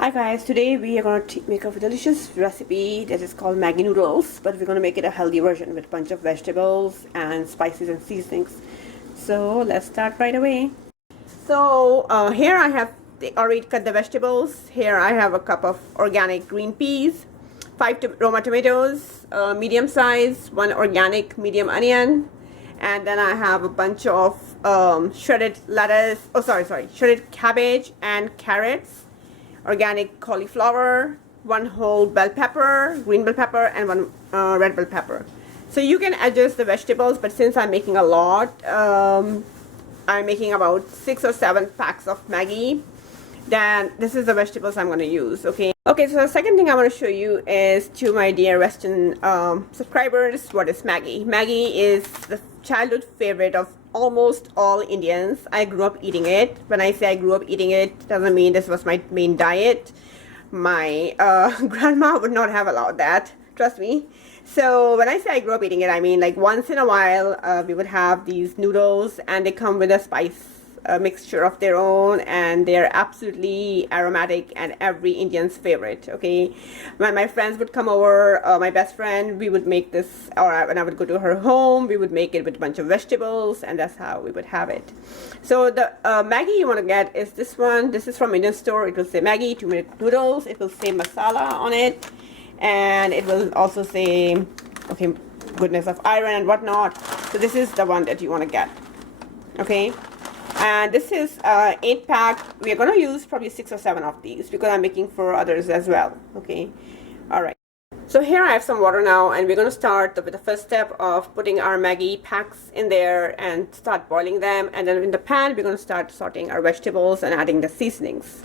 Hi guys, today we are going to make a delicious recipe that is called Maggi noodles, but we're going to make it a healthy version with a bunch of vegetables and spices and seasonings. So let's start right away. So here I have already cut the vegetables. Here I have a cup of organic green peas, 5 Roma tomatoes, medium size, 1 organic medium onion, and then I have a bunch of shredded lettuce, shredded cabbage and carrots, organic cauliflower, 1 whole bell pepper, green bell pepper, and 1 red bell pepper. So you can adjust the vegetables, but since I'm making a lot, I'm making about 6 or 7 packs of Maggi, then this is the vegetables I'm going to use. Okay, so the second thing I want to show you is, to my dear Western subscribers, what is Maggi. Maggi is the childhood favorite of almost all Indians. I grew up eating it. When I say I grew up eating it, doesn't mean this was my main diet. My grandma would not have allowed that, trust me. So when I say I grew up eating it, I mean like once in a while we would have these noodles, and they come with a spice mixture of their own, and they're absolutely aromatic and every Indian's favorite. Okay, when my friends would come over, my best friend, we would make this, or when I would go to her home, we would make it with a bunch of vegetables, and that's how we would have it. So the Maggi you want to get is this one. This is from Indian store. It will say Maggi 2-minute noodles. It will say masala on it, and it will also say, okay, goodness of iron and whatnot. So this is the one that you want to get. Okay, and this is 8-pack. We are going to use probably 6 or 7 of these because I'm making for others as well. Okay, all right. So here I have some water now, and we're going to start with the first step of putting our Maggi packs in there and start boiling them. And then in the pan, we're going to start sauteing our vegetables and adding the seasonings.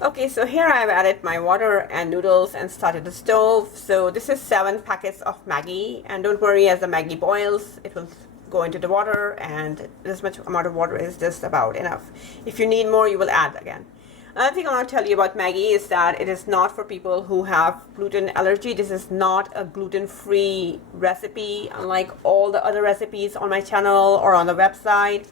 Okay, so here I've added my water and noodles and started the stove. So this is 7 packets of Maggi, and don't worry, as the Maggi boils, it will go into the water, and this much amount of water is just about enough. If you need more, you will add again. Another thing I want to tell you about Maggi is that it is not for people who have gluten allergy. This is not a gluten-free recipe, unlike all the other recipes on my channel or on the website,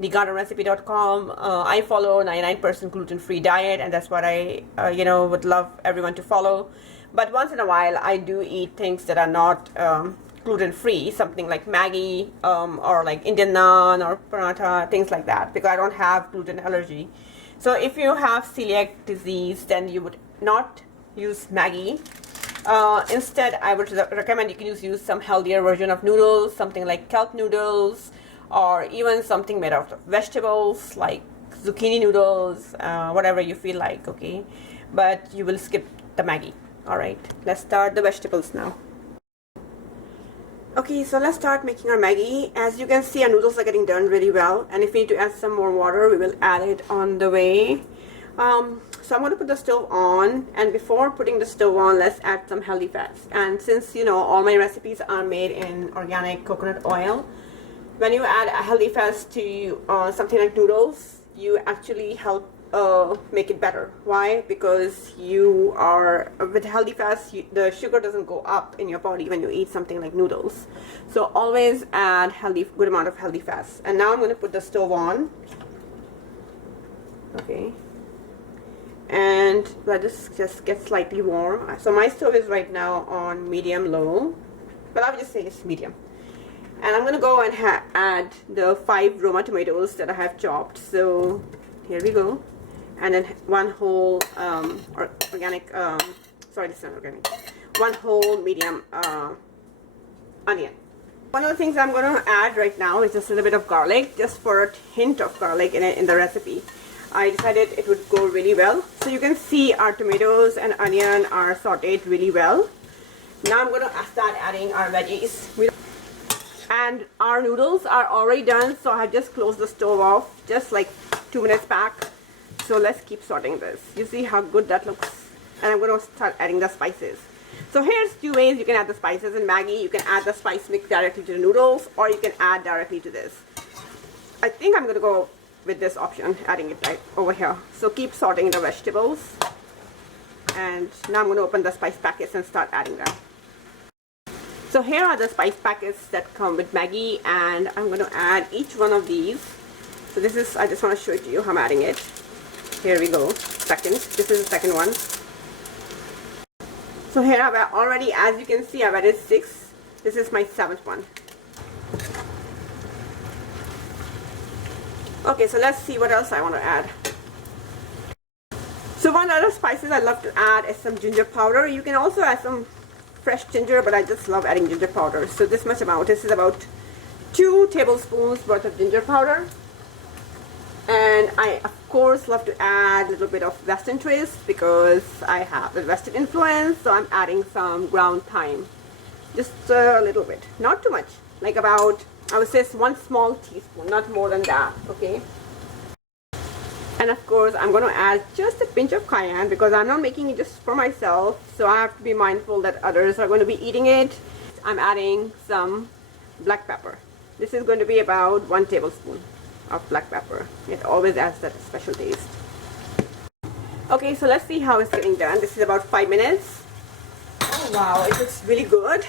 thegardenrecipe.com. I follow 99% gluten-free diet, and that's what I would love everyone to follow. But once in a while, I do eat things that are not gluten-free, something like Maggi or like Indian naan or paratha, things like that, because I don't have gluten allergy. So if you have celiac disease, then you would not use Maggi. Instead, I would recommend you can use some healthier version of noodles, something like kelp noodles, or even something made out of vegetables like zucchini noodles, whatever you feel like. Okay, but you will skip the Maggi. All right, let's start the vegetables now. Okay, so let's start making our Maggi. As you can see, our noodles are getting done really well, and if we need to add some more water, we will add it on the way. So I'm going to put the stove on, and before putting the stove on, let's add some healthy fats. And since all my recipes are made in organic coconut oil, when you add a healthy fats to something like noodles, you actually help make it better. Why? Because you are with healthy fats, the sugar doesn't go up in your body when you eat something like noodles. So always add good amount of healthy fats. And now I'm going to put the stove on. Okay, and let this just get slightly warm. So my stove is right now on medium low, but I'll just say it's medium. And I'm going to go and add the 5 Roma tomatoes that I have chopped. So here we go. And then 1 whole organic, sorry, this is not organic, 1 whole medium onion. One of the things I'm going to add right now is just a little bit of garlic, just for a hint of garlic in the recipe. I decided it would go really well. So you can see our tomatoes and onion are sauteed really well. Now I'm going to start adding our veggies. And our noodles are already done, so I have just closed the stove off, just like 2 minutes back. So let's keep sauteing this. You see how good that looks? And I'm going to start adding the spices. So here's 2 ways you can add the spices in Maggi. You can add the spice mix directly to the noodles, or you can add directly to this. I think I'm going to go with this option, adding it right over here. So keep sauteing the vegetables. And now I'm going to open the spice packets and start adding them. So here are the spice packets that come with Maggi, and I'm going to add each one of these. So this is, I just want to show it to you how I'm adding it. Here we go. Second. This is the second one. So here I've already, as you can see, I've added 6. This is my 7th one. Okay, so let's see what else I want to add. So one other spices I love to add is some ginger powder. You can also add some fresh ginger, but I just love adding ginger powder. So this much amount. This is about 2 tablespoons worth of ginger powder. And I, of course, love to add a little bit of Western twist because I have a Western influence. So I'm adding some ground thyme. Just a little bit. Not too much. Like about, I would say, 1 small teaspoon. Not more than that. Okay. And of course, I'm going to add just a pinch of cayenne because I'm not making it just for myself. So I have to be mindful that others are going to be eating it. I'm adding some black pepper. This is going to be about 1 tablespoon of black pepper. It always adds that special taste. Okay, so let's see how it's getting done. This is about 5 minutes. Oh wow, it looks really good.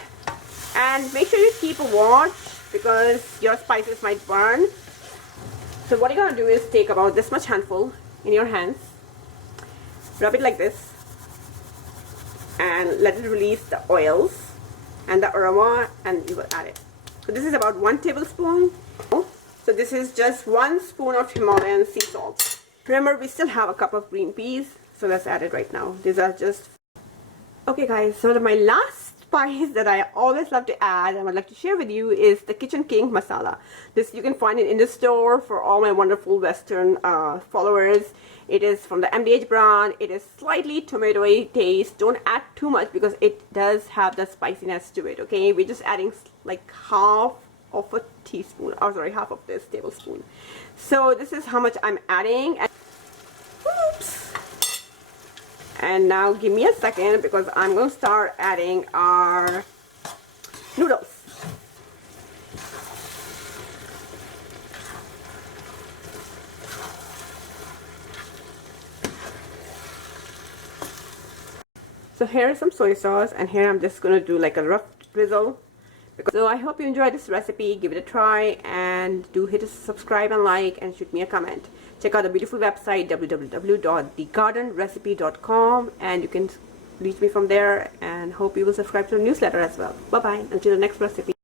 And make sure you keep a watch because your spices might burn. So what you're going to do is take about this much handful in your hands, rub it like this, and let it release the oils and the aroma, and you will add it. So this is about 1 tablespoon. So this is just 1 spoon of Himalayan sea salt. Remember, we still have a cup of green peas, so let's add it right now. These are just... Okay guys, so my last spice that I always love to add and would like to share with you is the Kitchen King Masala. This you can find it in the store for all my wonderful Western followers. It is from the MDH brand. It is slightly tomatoey taste. Don't add too much because it does have the spiciness to it, okay? We're just adding like half of a teaspoon, or sorry, half of this tablespoon. So this is how much I'm adding. Oops. And now give me a second because I'm going to start adding our noodles. So here is some soy sauce, and here I'm just going to do like a rough drizzle. So I hope you enjoyed this recipe. Give it a try and do hit subscribe and like and shoot me a comment. Check out the beautiful website www.thegardenrecipe.com, and you can reach me from there, and hope you will subscribe to the newsletter as well. Bye bye until the next recipe.